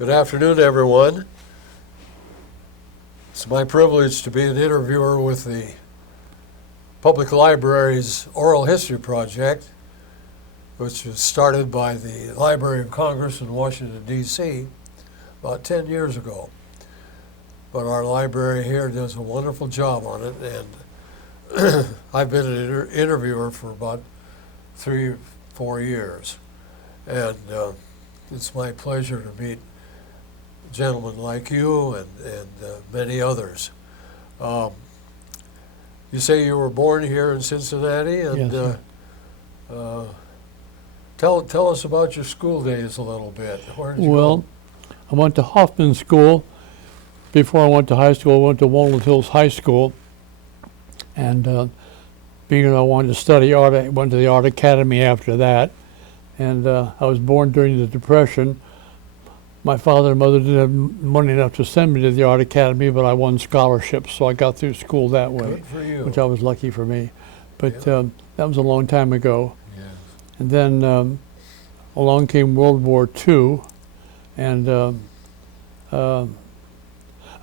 Good afternoon, everyone. It's my privilege to be an interviewer with the Public Library's Oral History Project, which was started by the Library of Congress in Washington, D.C. about 10 years ago. But our library here does a wonderful job on it, and I've been an interviewer for about 3-4 years. And it's my pleasure to meet gentlemen like you and many others. You say you were born here in Cincinnati, and Yes, tell us about your school days a little bit. Where did you well, I went to Hoffman School. Before I went to high school, I went to Walnut Hills High School. And being that I wanted to study art, I went to the Art Academy after that. And I was born during the Depression. My father and mother didn't have money enough to send me to the Art Academy, but I won scholarships, so I got through school that way, Good for you. which I was lucky for me. But Yeah. that was a long time ago. Yes. And then along came World War II, and I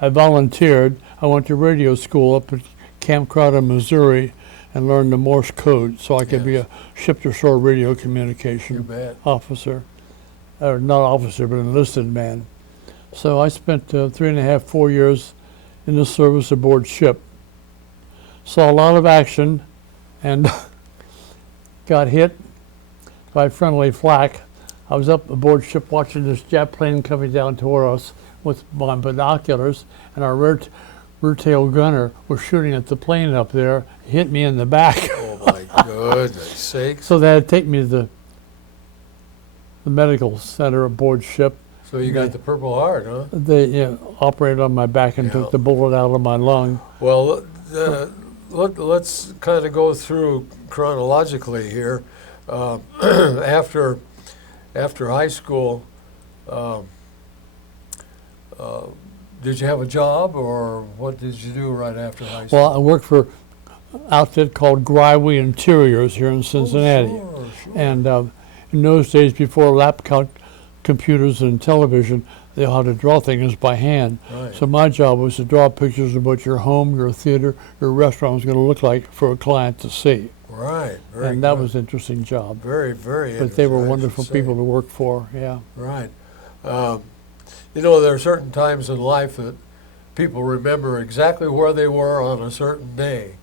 volunteered. I went to radio school up at Camp Crowder, Missouri, and learned the Morse code so I could be Yes. a ship-to-shore radio You communication bet. officer. Or not officer, but enlisted man. So I spent 3.5-4 years in the service aboard ship. Saw a lot of action and got hit by friendly flak. I was up aboard ship watching this jet plane coming down toward us with my binoculars, and our rear tail gunner was shooting at the plane up there. He hit me in the back. Oh my goodness sakes. So they had to take me to the medical center aboard ship. So you got the Purple Heart, huh? They operated on my back and Yeah. took the bullet out of my lung. Well, let's kind of go through chronologically here. After high school, did you have a job, or what did you do right after high school? Well, I worked for an outfit called Gryway Interiors here in Cincinnati. Oh, sure. And in those days, before laptop computers and television, they had to draw things by hand. Right. So my job was to draw pictures of what your home, your theater, your restaurant was going to look like for a client to see. Right. Very And that good. was an interesting job. Very, very interesting. But they were I should wonderful say. people to work for, yeah. Right. You know, there are certain times in life that people remember exactly where they were on a certain day.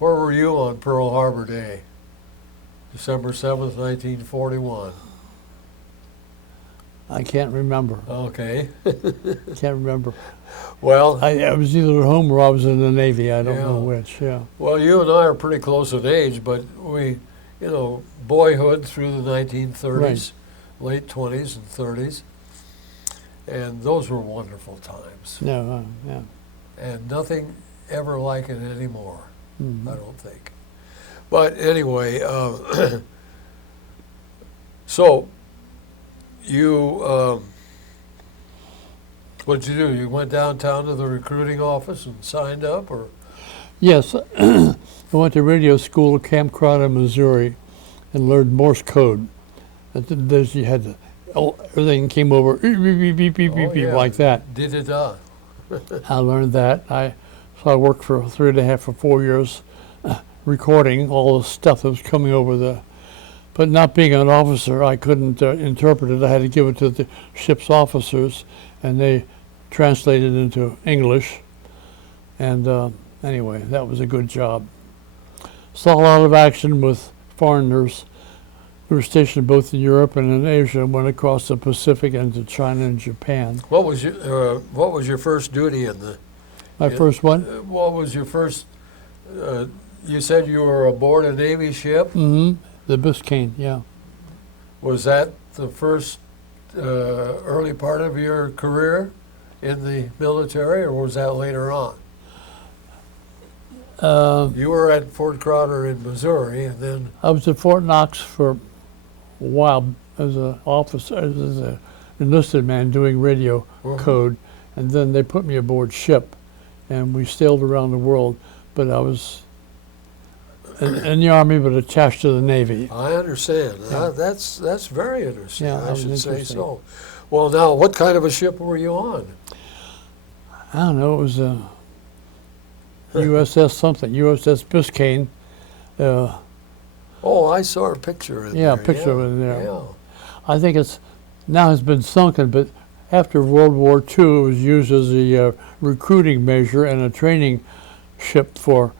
Where were you on Pearl Harbor Day? December 7th, 1941. I can't remember. Okay. Can't remember. Well, I was either at home or I was in the Navy. I don't know Yeah. which, yeah. well, you and I are pretty close in age, but we, boyhood through the 1930s, late 20s and 30s, and those were wonderful times. No, yeah. And nothing ever like it anymore, Mhm. I don't think. But anyway, so you, what'd you do? You went downtown to the recruiting office and signed up, or? Yes, I went to radio school at Camp Crowder, Missouri, and learned Morse code. There's, you had to, everything came over beep, beep, beep, beep, beep, Oh, beep, yeah. like that. Did it? I learned that. So I worked for 3.5 or 4 years recording all the stuff that was coming over but not being an officer, I couldn't interpret it. I had to give it to the ship's officers, and they translated it into English. And anyway, that was a good job. Saw a lot of action with foreigners. We were stationed both in Europe and in Asia, and went across the Pacific into China and Japan. What was your first duty in the? My first one? What was your first? You said you were aboard a Navy ship. Mm-hmm. The Biscayne, yeah. Was that the first early part of your career in the military, or was that later on? You were at Fort Crowder in Missouri, and then I was at Fort Knox for a while as an officer, as an enlisted man doing radio code, and then they put me aboard ship, and we sailed around the world. But I was in the Army, but attached to the Navy. I understand. Yeah. That's very interesting. Yeah, that I was should say interesting. so. Well, now, what kind of a ship were you on? I don't know, it was a USS something, USS Biscayne. Oh, I saw a picture in Yeah, there. a picture of it in there. Yeah. I think it's now has been sunken, but after World War II, it was used as a recruiting measure and a training ship for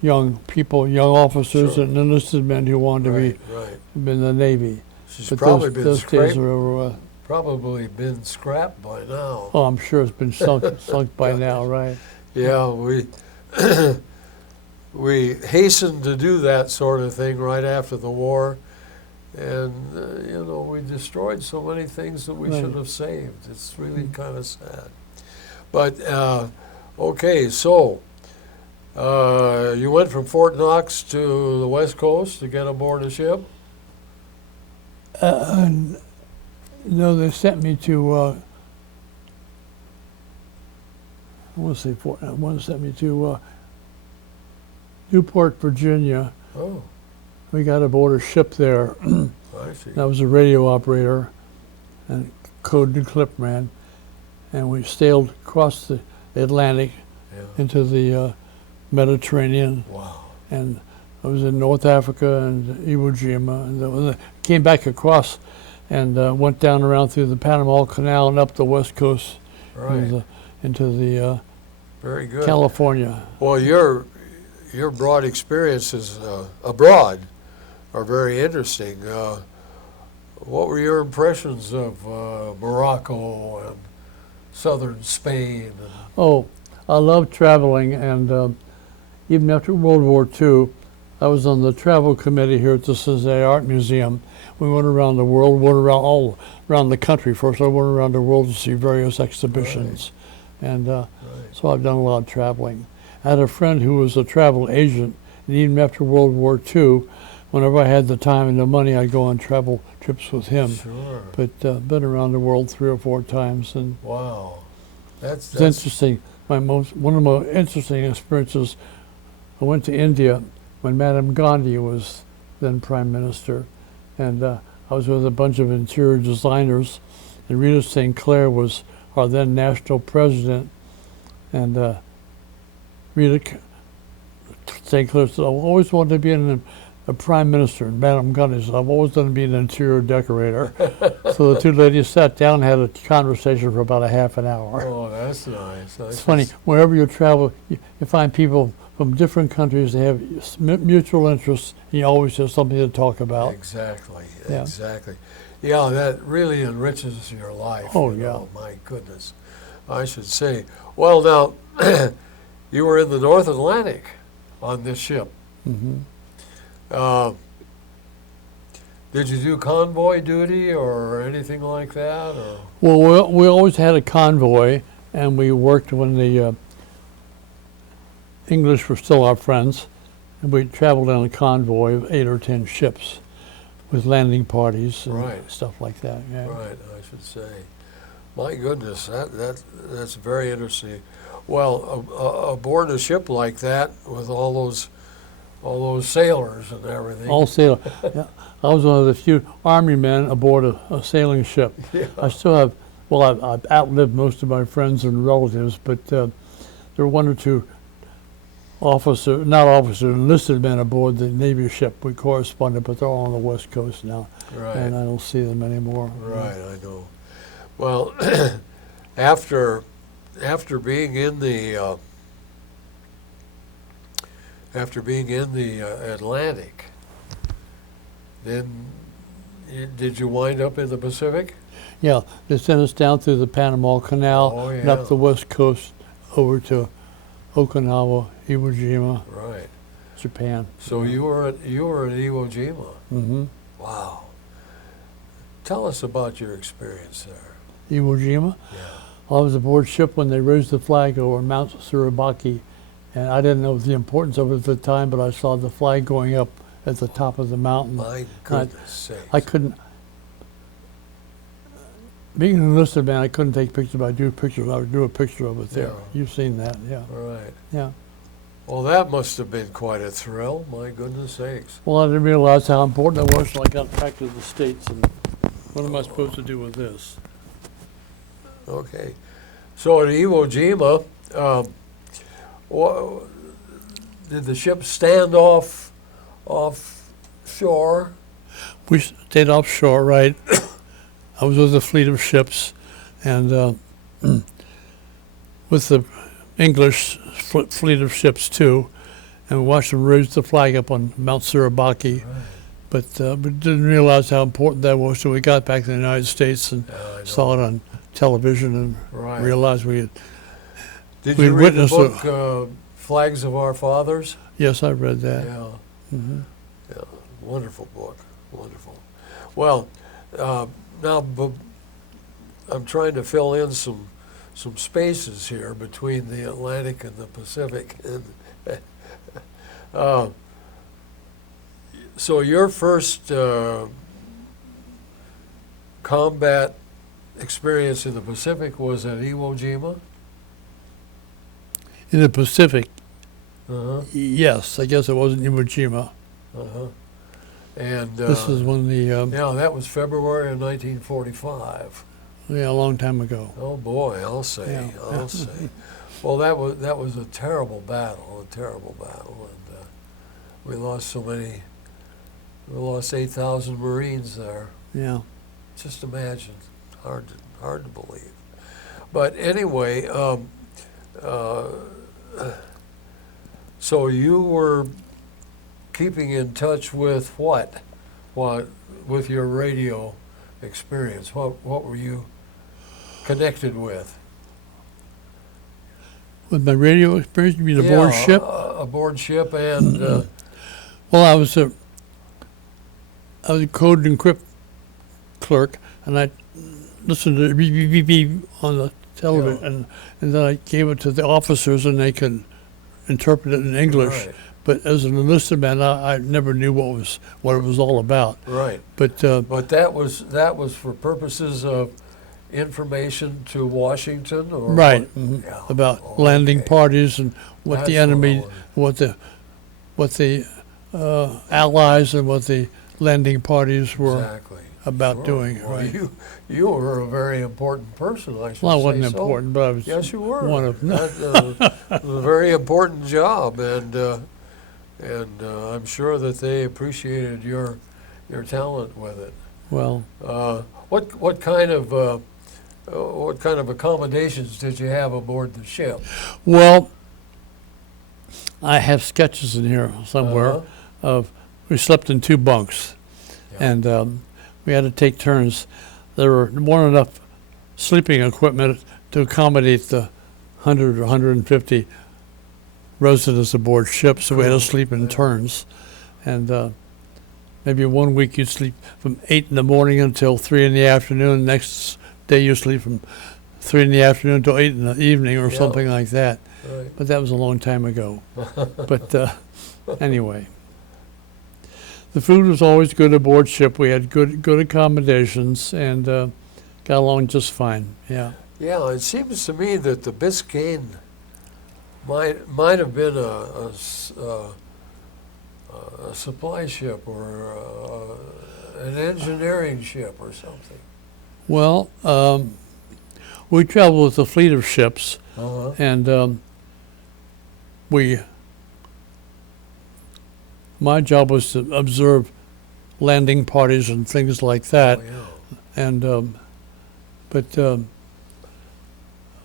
young people, young officers, Sure. and enlisted men who wanted to Right, right. be in the Navy. She's But probably been those days scraped, are over. probably been scrapped by now. Oh, I'm sure it's been sunk by now, right? Yeah, we hastened to do that sort of thing right after the war, and we destroyed so many things that we Right. should have saved. It's really kind of sad. But okay, so you went from Fort Knox to the West Coast to get aboard a ship. No, they sent me to. I want to say one sent me to Newport, Virginia. Oh, We got aboard a ship there. I see. I was a radio operator and code and clip man, and we sailed across the Atlantic Yeah. into the Mediterranean, Wow. and I was in North Africa and Iwo Jima, and then came back across and went down around through the Panama Canal and up the west coast Right. into the Very good. California. Well, your broad experiences abroad are very interesting. What were your impressions of Morocco and southern Spain? Oh, I love traveling, and even after World War II, I was on the travel committee here at the Sicily Art Museum. We went around the world, all around the country. First, I went around the world to see various exhibitions, and so I've done a lot of traveling. I had a friend who was a travel agent, and even after World War II, whenever I had the time and the money, I'd go on travel trips with him. Sure. But been around the world 3 or 4 times, and Wow. it's interesting. One of the most interesting experiences, I went to India when Madame Gandhi was then Prime Minister, and I was with a bunch of interior designers, and Rita St. Clair was our then national president, and Rita St. Clair said, I've always wanted to be a prime minister, and Madame Gandhi said, I've always wanted to be an interior decorator. So the two ladies sat down and had a conversation for about a half an hour. Oh, that's nice. It's funny, wherever you travel, you find people from different countries, they have mutual interests, and you always have something to talk about. Exactly, Yeah. exactly. Yeah, that really enriches your life. Oh, you yeah. know, my goodness, I should say. Well, now, you were in the North Atlantic on this ship. Hmm. Did you do convoy duty or anything like that? Or? Well, we always had a convoy, and we worked when the English were still our friends, and we traveled on a convoy of 8 or 10 ships with landing parties and Right. stuff like that. Yeah. Right, I should say. My goodness, that's very interesting. Well, aboard a ship like that with all those sailors and everything. All sail. Yeah. I was one of the few Army men aboard a sailing ship. Yeah. I still have, well, I've outlived most of my friends and relatives, but there were 1 or 2 enlisted men aboard the Navy ship. We corresponded, but they're all on the West Coast now, Right. and I don't see them anymore. Right, I know. Well, after being in the Atlantic, then did you wind up in the Pacific? Yeah, they sent us down through the Panama Canal Oh, and yeah. up the West Coast over to Okinawa, Iwo Jima, Right. Japan. So you were at Iwo Jima. Mm-hmm. Wow. Tell us about your experience there. Iwo Jima. Yeah. I was aboard ship when they raised the flag over Mount Surabaki, and I didn't know the importance of it at the time, but I saw the flag going up at the top of the mountain. My goodness sakes. I couldn't, being an enlisted man, I couldn't take pictures, but I do pictures. I would do a picture of it there. Yeah. You've seen that, yeah. Right. Yeah. Well, that must have been quite a thrill. My goodness sakes. Well, I didn't realize how important it was until I got back to the States, and what am I supposed to do with this? Okay. So at Iwo Jima, did the ship stand offshore? We stayed offshore, right? I was with a fleet of ships, and with the English fleet of ships too, and we watched them raise the flag up on Mount Surabaki. Right. But we didn't realize how important that was, so we got back to the United States and saw it on television and Right. realized we had. Did we you read the witnessed book Flags of Our Fathers? Yes, I read that. Yeah. Hmm. Yeah, wonderful book, wonderful. Well, now I'm trying to fill in some spaces here between the Atlantic and the Pacific. And, so your first combat experience in the Pacific was at Iwo Jima? In the Pacific, Uh-huh, yes, I guess it wasn't Iwo Jima. uh-huh. And This is when the yeah, that was February of 1945. a long time ago. Oh boy, I'll say, Yeah. I'll say. Well, that was a terrible battle, and we lost so many. We lost 8,000 Marines there. Yeah. Just imagine, hard to believe. But anyway, so you were keeping in touch with what with your radio experience? What were you connected with? With my radio experience, you mean aboard ship? Aboard ship, and Well, I was a code encrypt clerk, and I listened to beep, beep, beep, beep on the television, and then I gave it to the officers, and they could interpret it in English. Right. But as an enlisted man, I never knew what it was all about. Right. But But that was for purposes of information to Washington, or right, what? mhm, Yeah. about Oh, landing okay. parties and what That's the enemy, what what the allies and what the landing parties were exactly about Sure. doing. Well, Right. You were a very important person, I should Well, I say wasn't so. important, but I was Yes, you were. one of them. That was a very important job, and I'm sure that they appreciated your talent with it. Well, What kind of accommodations did you have aboard the ship? well, I have sketches in here somewhere Uh-huh. of we slept in 2 bunks, Yeah. and we had to take turns. There weren't enough sleeping equipment to accommodate the 100 or 150 residents aboard ship, so we had to sleep in Yeah. turns. And maybe one week you'd sleep from 8 in the morning until 3 in the afternoon. Next day you sleep from 3 in the afternoon until 8 in the evening or Yeah. something like that. Right. But that was a long time ago. But anyway, the food was always good aboard ship. We had good accommodations and got along just fine. Yeah. Yeah, it seems to me that the Biscayne might have been a supply ship or an engineering ship or something. Well, we traveled with a fleet of ships, Uh-huh. and my job was to observe landing parties and things like that. Oh, yeah. And but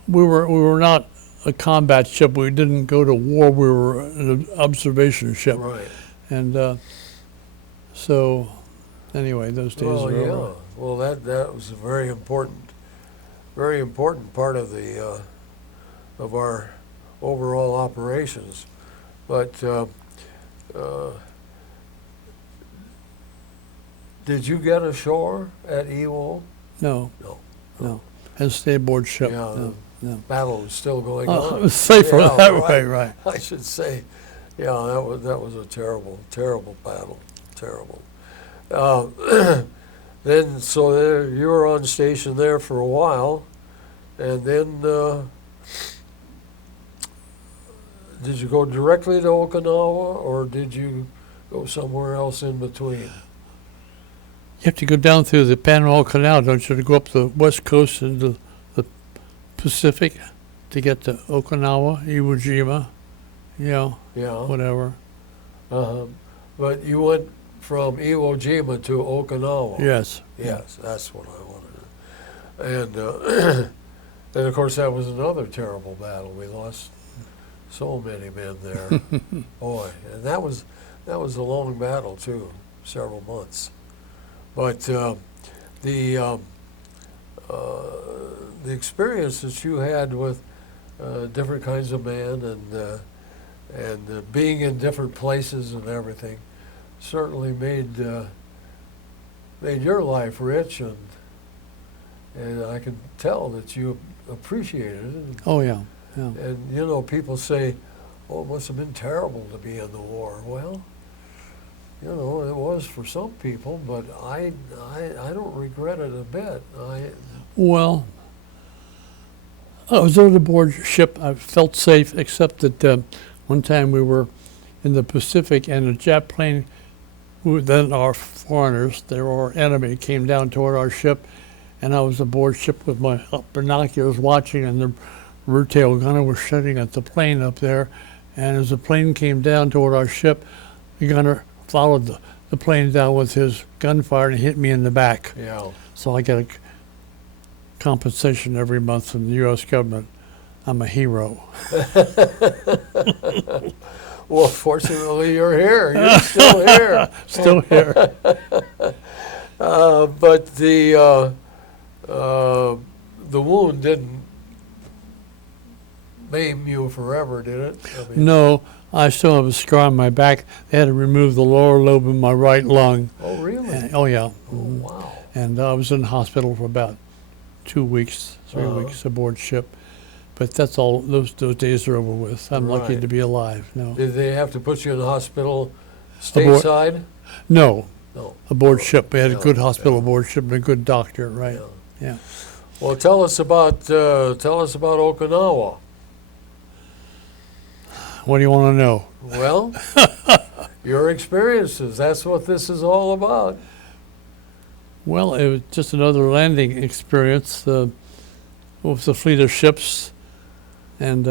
we were not a combat ship. We didn't go to war. We were an observation ship. Right. And so anyway, those days Oh, are yeah. over. Well, that was a very important part of the of our overall operations. But did you get ashore at Iwo? No, No. no. And stay aboard ship. Yeah, No, no. Battle was still going Oh, on. it was safer Yeah, that right. way, right. I should say, yeah, that was a terrible battle, terrible. Then so there, you were on station there for a while, and then did you go directly to Okinawa, or did you go somewhere else in between? You have to go down through the Panama Canal, don't you, to go up the west coast into the Pacific to get to Okinawa, Iwo Jima, Yeah. whatever. But you went from Iwo Jima to Okinawa. Yes. Yes, that's what I wanted. And and of course that was another terrible battle. We lost so many men there. Boy, and that was a long battle too, several months. But the experience that you had with different kinds of men and being in different places and everything certainly made your life rich, and I can tell that you appreciated it. Oh yeah. Yeah. And people say, "Oh, it must have been terrible to be in the war." Well, it was for some people, but I don't regret it a bit. Well, I was on the board ship. I felt safe, except that one time we were in the Pacific, and a Jap plane, who then are foreigners, they were our enemy, came down toward our ship, and I was aboard ship with my binoculars watching, and the rear tail gunner was shooting at the plane up there. And as the plane came down toward our ship, the gunner followed the plane down with his gunfire and hit me in the back. Yeah. So I get a compensation every month from the U.S. government. I'm a hero. Well, fortunately, you're here. You're still here. Still here. But the wound didn't maim you forever, did it? No, I still have a scar on my back. They had to remove the lower lobe of my right lung. Oh, really? Oh, yeah. Oh, wow. And I was in the hospital for about 2 weeks, 3 Uh-huh. weeks aboard ship. But that's all. Those days are over with. I'm lucky Right. to be alive. No. Did they have to put you in the hospital stateside? No. No. Aboard ship. We had a Yeah, good hospital yeah. aboard ship and a good doctor. Right. Yeah. Yeah. Well, tell us about Okinawa. What do you want to know? Well, your experiences. That's what this is all about. Well, it was just another landing experience with the fleet of ships, and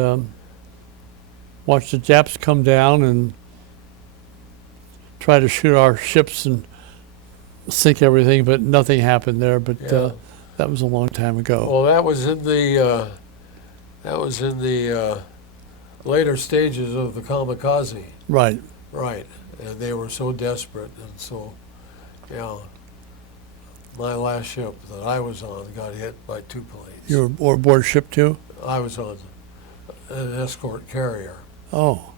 watched the Japs come down and try to shoot our ships and sink everything, but nothing happened there. But Yeah. that was a long time ago. Well, that was in the later stages of the kamikaze. Right. Right, and they were so desperate, and so, my last ship that I was on got hit by 2 planes. You were aboard ship too? I was on an escort carrier, Oh,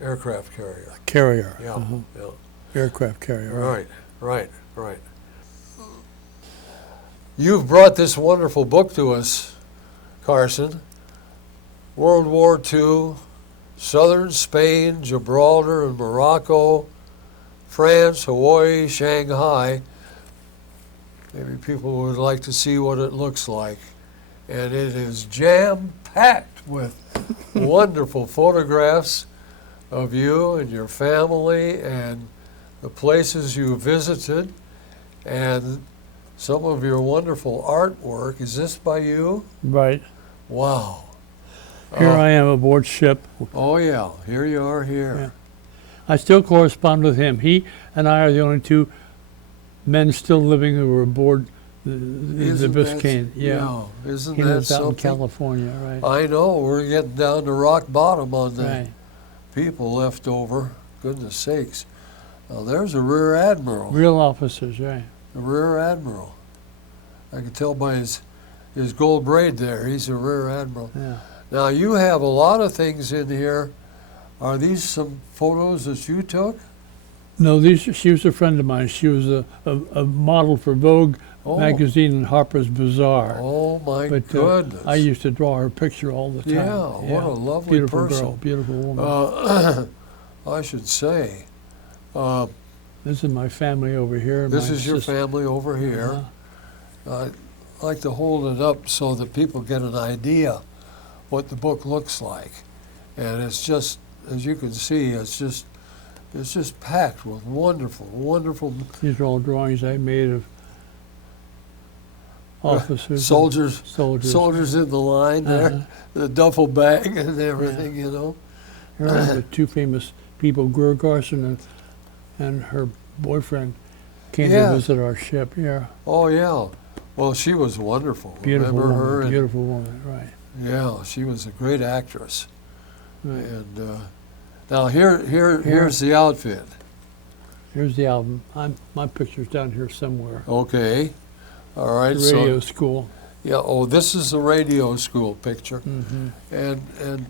aircraft carrier. carrier. Yeah, Uh-huh. yeah. Aircraft carrier. Right. You've brought this wonderful book to us, Carson. World War II, Southern Spain, Gibraltar and Morocco, France, Hawaii, Shanghai. Maybe people would like to see what it looks like. And it is jam-packed with wonderful photographs of you and your family and the places you visited and some of your wonderful artwork. Is this by you? Right. Wow. Here I am aboard ship. Oh, yeah. Here you are here. Yeah. I still correspond with him. He and I are the only two men still living who were aboard the Biscayne. Yeah. Isn't He that lives out in something? California, right? I know. We're getting down to rock bottom on the Right. people left over. Goodness sakes. Now, there's a rear admiral. Real officers, right? A rear admiral. I can tell by his gold braid there. He's a rear admiral. Yeah. Now, you have a lot of things in here. Are these some photos that you took? No, she was a friend of mine. She was a model for Vogue Oh. magazine and Harper's Bazaar. Oh, my But goodness. I used to draw her picture all the time. Yeah, what a lovely beautiful person. girl, beautiful woman. I should say, This is my family over here. this my is your sister. family over here. I'd like to hold it up so that people get an idea what the book looks like. And it's just, as you can see, it's just packed with wonderful, wonderful. These are all drawings I made of officers, soldiers, soldiers. soldiers in the line there, Uh-huh. the duffel bag and everything, you know. Here are the two famous people, Carson and her boyfriend came Yeah. to visit our ship. Yeah, Oh yeah, well she was wonderful. beautiful Remember woman, her? And- beautiful woman, right? yeah, she was a great actress. Right. And now here's the outfit. Here's the album. My picture's down here somewhere. Okay, all right. The radio So school. yeah, oh, this is the radio school picture, Mm-hmm. and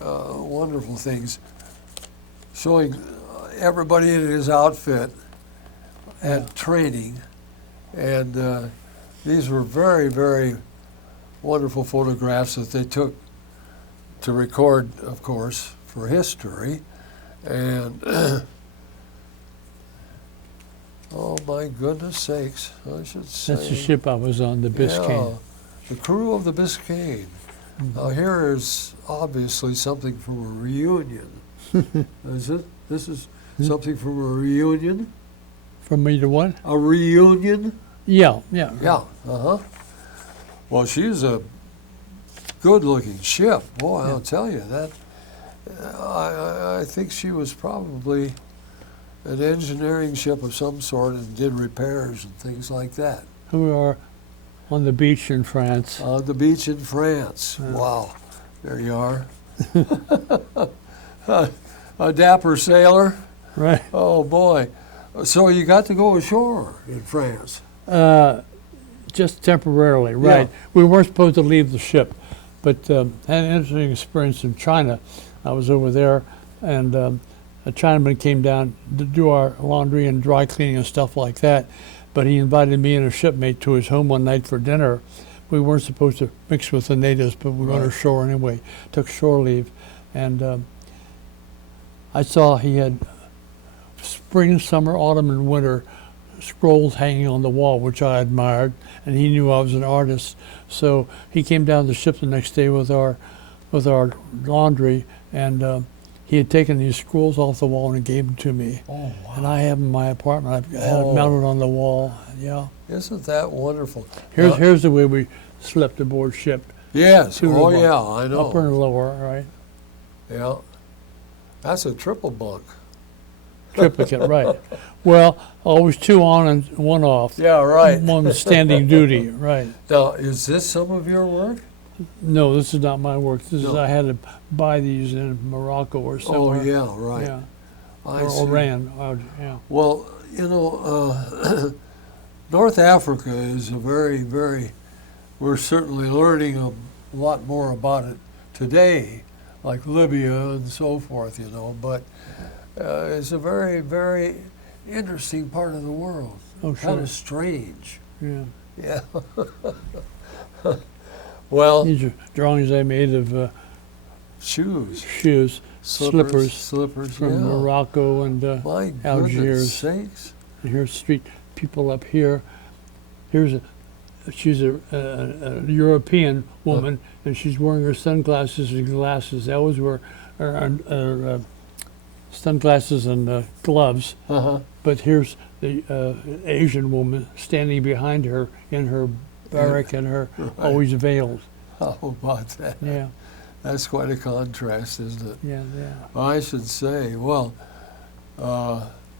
wonderful things, showing everybody in his outfit at Yeah. training, and these were very, very wonderful photographs that they took to record, of course, for history, and oh my goodness sakes, I should say. That's the ship I was on, the Biscayne. Yeah, the crew of the Biscayne. Mhm. Now here is obviously something from a reunion. Is it? This is something from a reunion? From me to what? A reunion? Yeah, yeah. Yeah, uh-huh. Well, she's a good-looking ship. Boy, Yeah. I'll tell you that. I think she was probably an engineering ship of some sort and did repairs and things like that. Here we are on the beach in France. On the beach in France. Yeah. Wow. There you are. A dapper sailor. Right. Oh, boy. So you got to go ashore in France. Just temporarily, right. Yeah. We weren't supposed to leave the ship, but had an interesting experience in China. I was over there, and a Chinaman came down to do our laundry and dry cleaning and stuff like that, but he invited me and a shipmate to his home one night for dinner. We weren't supposed to mix with the natives, but we went Right. ashore anyway, took shore leave, and I saw he had spring, summer, autumn, and winter scrolls hanging on the wall, which I admired, and he knew I was an artist. So he came down to the ship the next day with our laundry, and he had taken these scrolls off the wall and gave them to me. Oh, wow. And I have them in my apartment. I've had Oh. it mounted on the wall. Yeah. Isn't that wonderful? Here's the way we slept aboard ship. Yes. Two Oh, bunk, yeah, I know. upper and lower, right? Yeah. That's a triple bunk. Triplicate, right. Well, always two on and one off. Yeah, right. One standing duty, right. Now, is this some of your work? No, this is not my work. This is No. I had to buy these in Morocco or Oh, somewhere. yeah, right. Yeah. I Or see. Iran. Yeah. Well, you know, North Africa is a very, very, we're certainly learning a lot more about it today, like Libya and so forth, you know, but it's a very, very interesting part of the world. Oh, Kind sure. of strange. Yeah. Yeah. Well, These are drawings I made of shoes, shoes Slippers slippers, from yeah. Morocco and My goodness Algiers. sakes. And here's street people up here. She's a European woman, and she's wearing her sunglasses and glasses. They always wear her sunglasses and gloves. Uh-huh. But here's the Asian woman standing behind her in her barrack and her Right. always veiled. How about that? Yeah, That's quite a contrast, isn't it? yeah, yeah. I should say, well,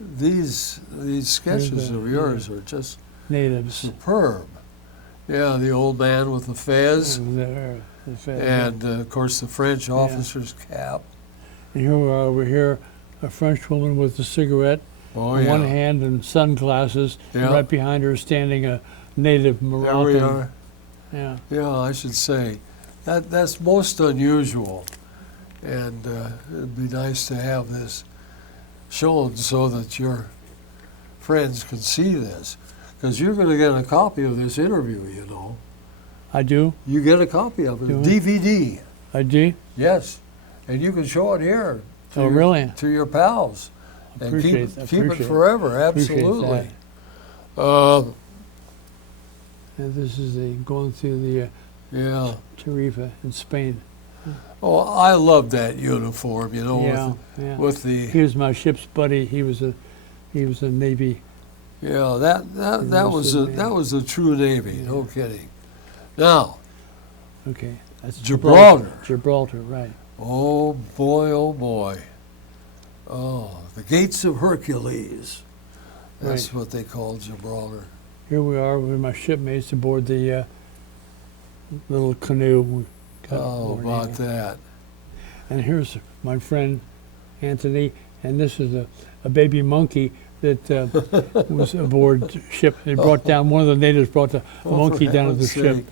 these sketches the- of yours are just Natives. superb. Yeah, the old man with the fez, There, the fed- and of course the French officer's cap. And here we are over here, a French woman with a cigarette Oh in yeah, one hand and sunglasses. And Yeah. right behind her is standing a native there Moroccan. we are. Yeah, Yeah, I should say that's most unusual, and it'd be nice to have this shown so that your friends can see this, because you're going to get a copy of this interview. You know, I do. you get a copy of it, Do I? DVD. I do. Yes, and you can show it here. To Oh, your, really? To your pals, and Appreciate keep it that. forever. Appreciate Absolutely. that. And this is going through the Yeah. Tarifa in Spain. Oh, I love that uniform. You know, Yeah, yeah. with the He was my ship's buddy. He was a Navy Yeah, that was a true Navy. No kidding. Now, Okay, that's Gibraltar. Gibraltar, right. Oh boy, oh boy. Oh, the Gates of Hercules. That's what they call Gibraltar. Here we are with my shipmates aboard the little canoe. We got Oh, aboard about here. that. And here's my friend Anthony, and this is a baby monkey that was aboard ship. They brought down, one of the natives brought the monkey For down to the heaven's ship. sake.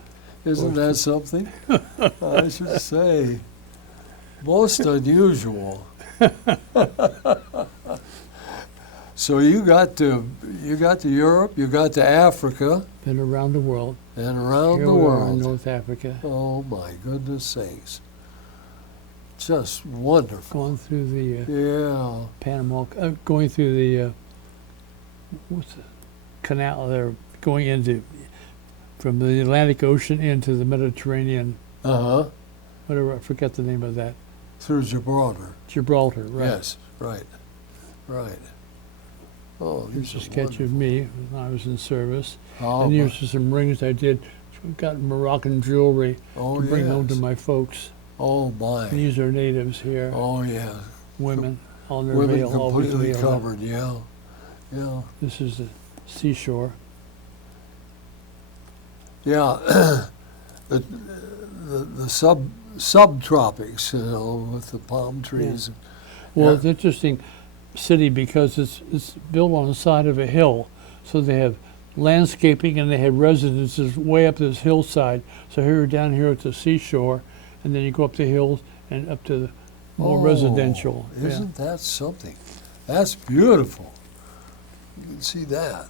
Isn't that something? I should say. Most unusual. So you got to Europe, you got to Africa, Been around the world. and around Here the we are in world. North Africa, Oh my goodness sakes. Just wonderful. going through the Yeah. Panama, going through the what's the canal there, going into from the Atlantic Ocean into the Mediterranean. Uh-huh. Whatever, I forget the name of that. Through Gibraltar. Gibraltar, right? Yes, right. Right. Oh, Here's these a are sketch of me when I was in service. wonderful. And here's just some rings I did. Got Moroccan jewelry Oh, to bring home to yes. my folks. Oh, my. These are natives here, Oh, yeah. women, on their Women veil, always completely veiled up. covered, yeah. Yeah. This is the seashore. Yeah. the subtropics, you know, with the palm trees. Well, Yeah. it's interesting city because it's built on the side of a hill, so they have landscaping and they have residences way up this hillside. So here you're down here at the seashore, and then you go up the hills and up to the more residential. Oh, isn't that something? That's beautiful. You can see that.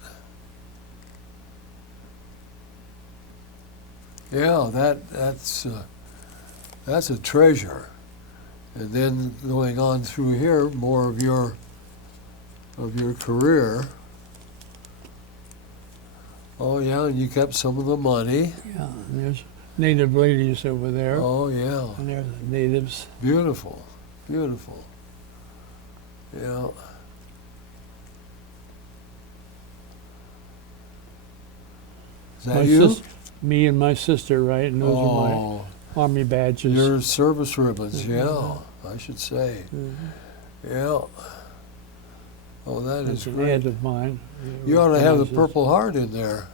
Yeah, that's a treasure. And then going on through here, more of your career. Oh yeah, and you kept some of the money. Yeah, and there's native ladies over there, Oh yeah, and there's the natives. beautiful, beautiful. Yeah. Is that My you? me and my sister, right? And those are Oh, my army badges. your service ribbons, Mhm. yeah, I should say. Mhm. Yeah. Oh, that That's is an great. ad of mine. You ought to have the Recognizes- Purple Heart in there.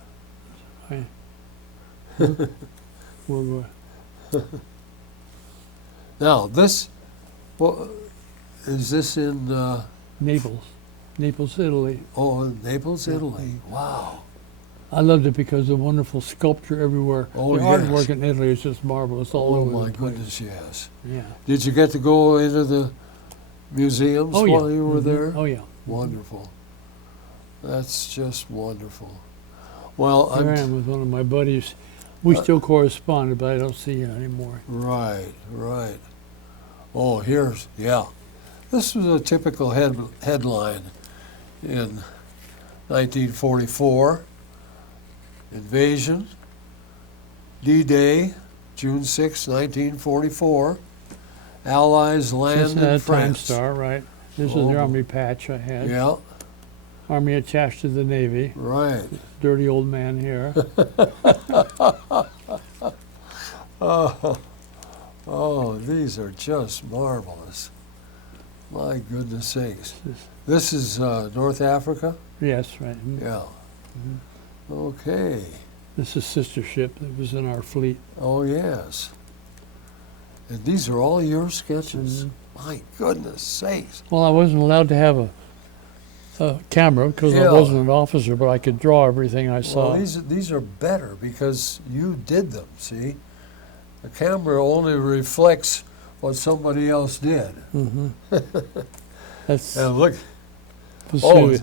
Well, Now, this, well, is this in, Naples, Italy. Naples, Yeah. Italy? Wow. I loved it because the wonderful sculpture everywhere. Oh, the yes. artwork in Italy is just marvelous all Oh, over my the place. goodness, yes. Yeah. Did you get to go into the museums Oh yeah. while you were Mhm. there? Oh yeah. Wonderful. That's just wonderful. Well, Here I am with one of my buddies. We still correspond, but I don't see you anymore. right, right. Oh, yeah. This was a typical headline in 1944. Invasion, D-Day, June 6, 1944. Allies land This is in a time France. star, right? This is Oh. the army patch I had. Yeah, Army attached to the Navy. right. Dirty old man here. Oh, these are just marvelous. My goodness sakes. This is North Africa? Yes, right. Mhm. Yeah. Mhm. Okay. This is sister ship that was in our fleet. Oh, yes. And these are all your sketches? Mhm. My goodness sakes. Well, I wasn't allowed to have a camera because Yeah. I wasn't an officer, but I could draw everything I saw. Well, these are better because you did them, see? The camera only reflects what somebody else did. Hmm That's And look, Vesuvius.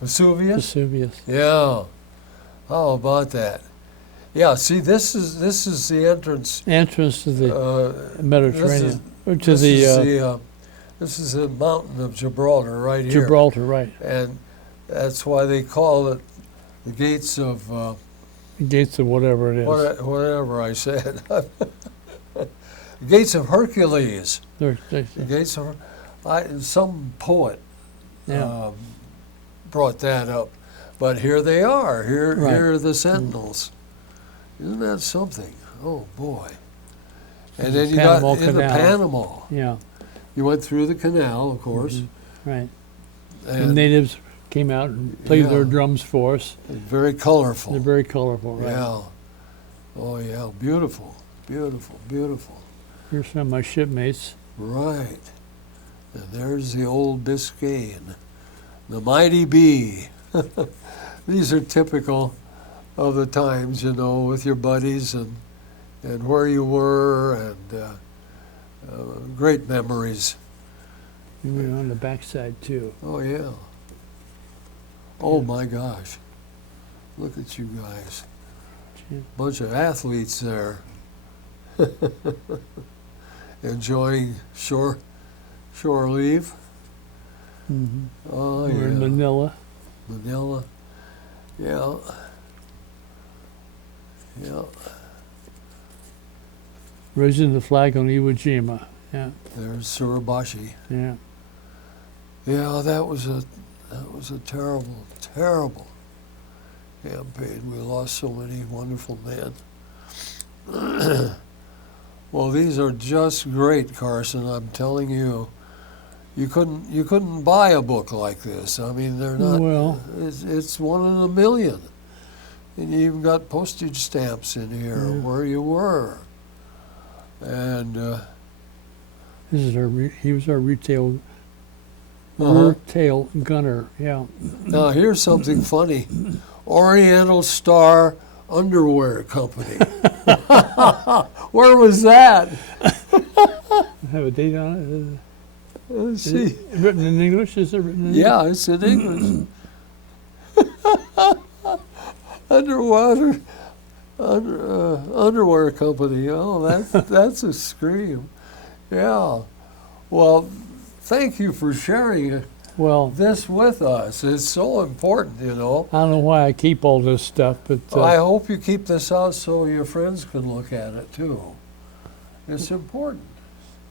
Vesuvius? Vesuvius. Yeah. How about that? Yeah, see, this is the entrance. Entrance to the Mediterranean. Or to This the is this is the mountain of Gibraltar right here. Gibraltar, right. And that's why they call it the gates of Gates of whatever it is. whatever I said. Gates of Hercules. They- The gates of some poet yeah. brought that up. But here they are. Right. Here are the Sentinels. Isn't that something? Oh boy! And then you Panama got into Canal. Panama. Yeah, You went through the canal, of course. right. The And natives came out and played their Yeah. drums for us. very colorful. They're very colorful, right? Yeah. Oh yeah, beautiful, beautiful, beautiful. Here's some of my shipmates. Right. And there's the old Biscayne, the mighty bee. These are typical of the times, you know, with your buddies and where you were, and great memories. We were on the backside too. Oh yeah. Oh my gosh. Look at you guys. Yeah. Bunch of athletes there. Enjoying shore leave. Mm-hmm. Oh We're in yeah. Manila. Manila. Yeah. Yeah. Raising the flag on Iwo Jima. Yeah, There's Suribashi. yeah. Yeah, that was a terrible, terrible campaign. We lost so many wonderful men. Well, these are just great, Carson. I'm telling you. You couldn't buy a book like this. I mean, they're not. Well, It's one in a million, and you even got postage stamps in here Yeah. where you were. And this is he was our retail uh-huh. retail gunner. Yeah. Now here's something funny: Oriental Star Underwear Company. Where was that? Have a date on it. Let's Is see. it written in English? Is it written in Yeah, it's in English. Underwear Company. Oh, that's a scream. Yeah. Well, thank you for sharing Well, this with us. It's so important, you know. I don't know why I keep all this stuff, but I hope you keep this out so your friends can look at it too. It's important.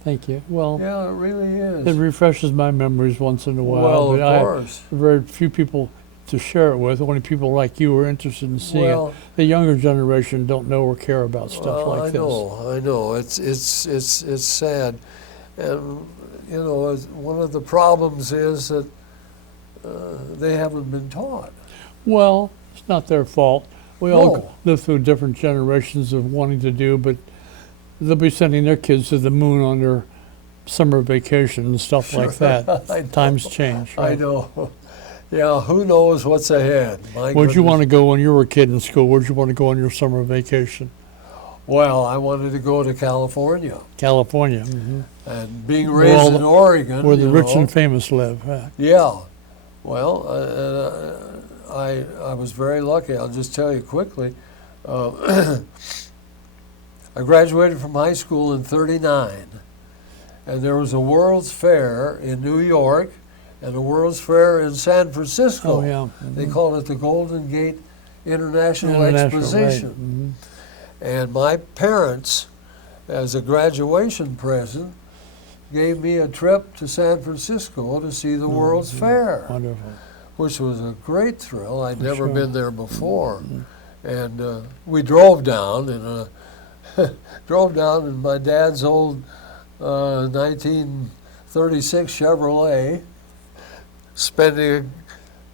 thank you. Well, Yeah, it really it is. refreshes my memories once in a while. Well, but of I course. have very few people to share it with. Only people like you are interested in seeing Well, it. The younger generation don't know or care about stuff well, like this. I know. It's sad, and you know, one of the problems is that they haven't been taught. Well, it's not their fault. We No. all live through different generations of wanting to do, but they'll be sending their kids to the moon on their summer vacation and stuff like that. I know. Times change. I Right? know. Yeah, who knows what's ahead? My Where'd you goodness. want to go when you were a kid in school? Where'd you want to go on your summer vacation? Well, I wanted to go to California, California, and being raised Well, in Oregon, where the you rich know, and famous live. Yeah. Well, I was very lucky. I'll just tell you quickly. I graduated from high school in '39, and there was a World's Fair in New York and a World's Fair in San Francisco. Oh, yeah. They called it the Golden Gate International International, Exposition. And my parents, as a graduation present, gave me a trip to San Francisco to see the World's Fair, Wonderful. which was a great thrill. I'd never sure. been there before. And we drove down in my dad's old 1936 Chevrolet, spending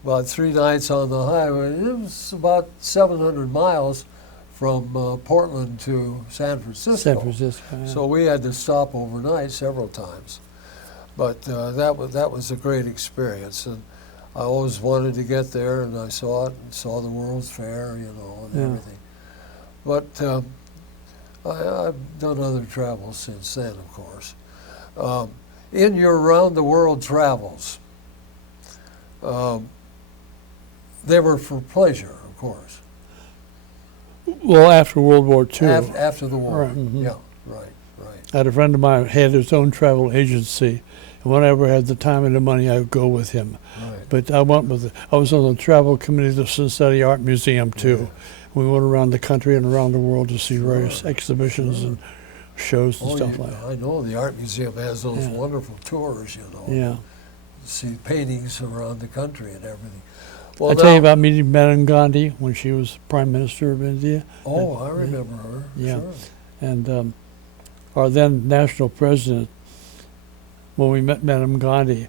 about 3 nights on the highway. It was about 700 miles from Portland to San Francisco. San Francisco. Yeah. So we had to stop overnight several times. But that was a great experience. And I always wanted to get there, and I saw it, and saw the World's Fair, you know, and Yeah. everything. But I've done other travels since then, of course. In your round-the-world travels, they were for pleasure, of course. Well, after World War II, After the war. Right, mhm. Yeah, right. I had a friend of mine who had his own travel agency, and whenever I had the time and the money, I would go with him. Right. But I went with I was on the travel committee of the Cincinnati Art Museum too. We went around the country and around the world to see various exhibitions and shows and stuff like that. I know the art museum has those Yeah. wonderful tours, you know. Yeah. See paintings around the country and everything. Well, I tell you now- about meeting Madame Gandhi when she was Prime Minister of India. Oh, I remember her. Yeah. Sure. And our then national president, when we met Madame Gandhi,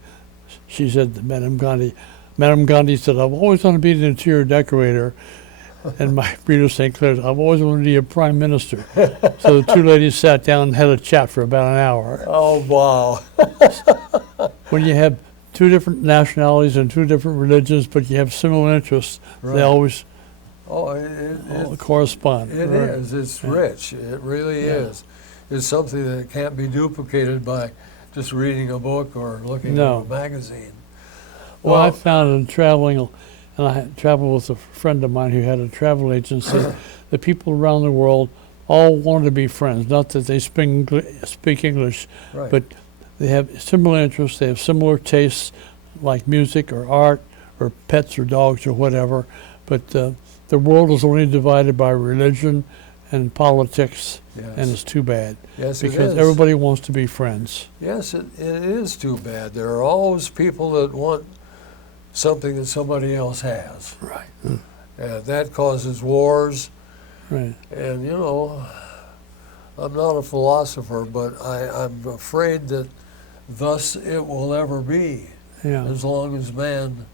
she said to Madame Gandhi said, I've always wanted to be an interior decorator. And my reader St. Clair's, I've always wanted to be a prime minister. So the two ladies sat down and had a chat for about an hour. Oh, wow. When you have two different nationalities and two different religions, but you have similar interests, Right. they always Oh, it correspond. It Right. is. It's rich. It really is. It's something that can't be duplicated by just reading a book or looking No. at a magazine. Well, I found in traveling, and I had traveled with a friend of mine who had a travel agency, the people around the world all wanted to be friends. Not that they speak English, right. but they have similar interests, they have similar tastes, like music or art or pets or dogs or whatever. But the world is only divided by religion and politics, yes. and it's too bad. Yes, Because it is. everybody wants to be friends. Yes, it is too bad. There are always people that want something that somebody else has. Right. And that causes wars. Right. And, you know, I'm not a philosopher, but I'm afraid that thus it will ever be, Yeah. as long as man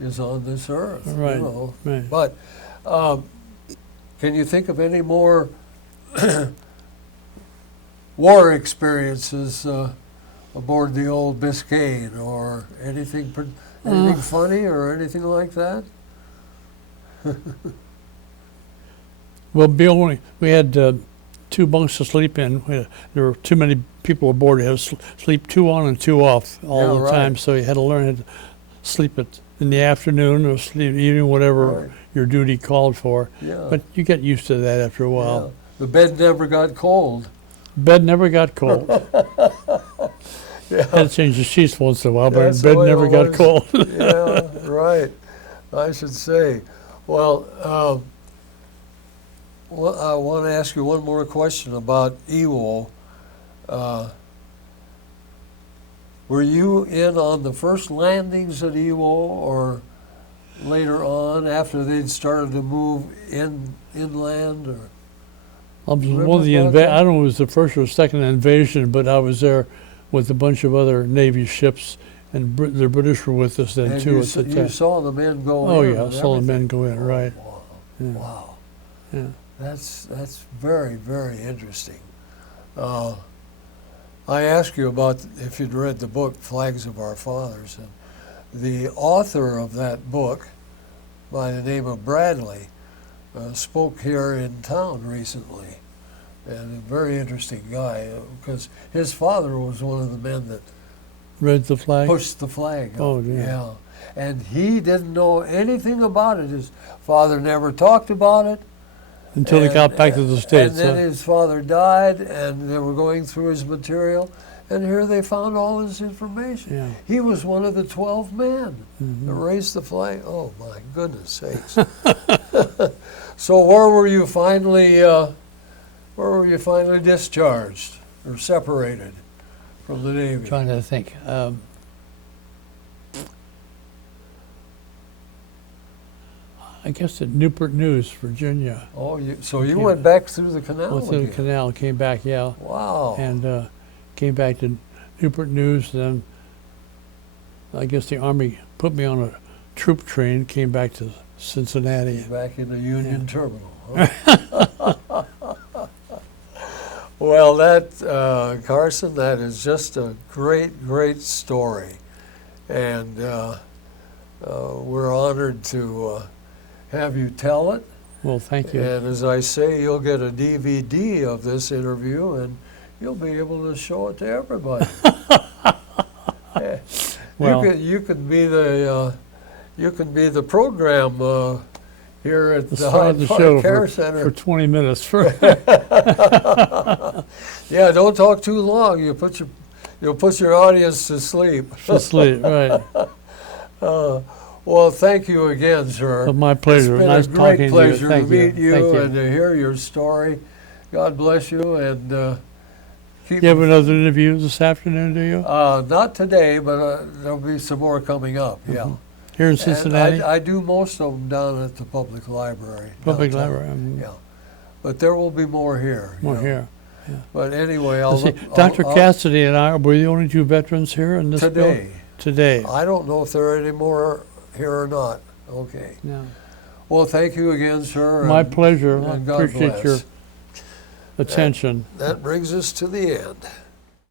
is on this earth. Right. You know. Right. But can you think of any more war experiences aboard the old Biscayne, or anything funny or anything like that? Well, Bill, we had two bunks to sleep in. There were too many people aboard. You had to sleep two on and two off all Yeah, the right. time, so you had to learn how to sleep in the afternoon or sleep evening, whatever Right. your duty called for. Yeah. But you get used to that after a while. Yeah. The bed never got cold. Bed never got cold. Yeah. Had to change the sheets once in a while, but That's bed the way never it got was. cold. Yeah, right. I should say. Well, I want to ask you one more question about Iwo. Were you in on the first landings at Iwo, or later on after they'd started to move inland? Or I was Remember one of the about that? I don't know if it was the first or second invasion, but I was there with a bunch of other Navy ships, and the British were with us then and too you, at the you time. saw the men go Oh in? yeah, I and saw the men everything? go in, right. Wow. Yeah. Wow. Yeah. That's very, very interesting. I asked you about if you'd read the book Flags of Our Fathers, and the author of that book, by the name of Bradley, spoke here in town recently, and a very interesting guy, because his father was one of the men that Read the flag? pushed the flag. Oh, up. yeah. And he didn't know anything about it. His father never talked about it. Until he got back to the States. And then huh? his father died, and they were going through his material, and here they found all his information. Yeah. He was one of the 12 men that Mhm. raised the flag. Oh my goodness sakes! So where were you finally discharged or separated from the Navy? Trying to think. I guess at Newport News, Virginia. Oh, so you Yeah. went back through the canal Went through the again. canal, came back, yeah, Wow. and came back to Newport News. Then I guess the Army put me on a troop train, came back to Cincinnati. Back in the Union Terminal. Huh? Well, Carson, that is just a great, great story. And we're honored to have you tell it. Well, thank you. And as I say, you'll get a DVD of this interview, and you'll be able to show it to everybody. Yeah. Well- you could be the program here at the Start Hyde the Park show Care for Center. 20 minutes. Yeah, don't talk too long. You'll put your audience to sleep. For sleep, right. Well, thank you again, sir. Well, my pleasure. It's been Nice a talking great to pleasure you. to Thank you. meet you Thank you. and to hear your story. God bless you, and keep. You have another interview this afternoon, do you? Not today, but there'll be some more coming up. Yeah. here in And Cincinnati? I do most of them down at the public library. Public downtown. library. Yeah. But there will be more here. you More know. here. But anyway, I'll Let's see, look. Dr. Cassidy and I, were the only two veterans here in this bill? Today. Today. I don't know if there are any more here or not. Okay. Yeah. Well, thank you again, sir. My and- pleasure. I and God appreciate your bless. attention. That brings us to the end.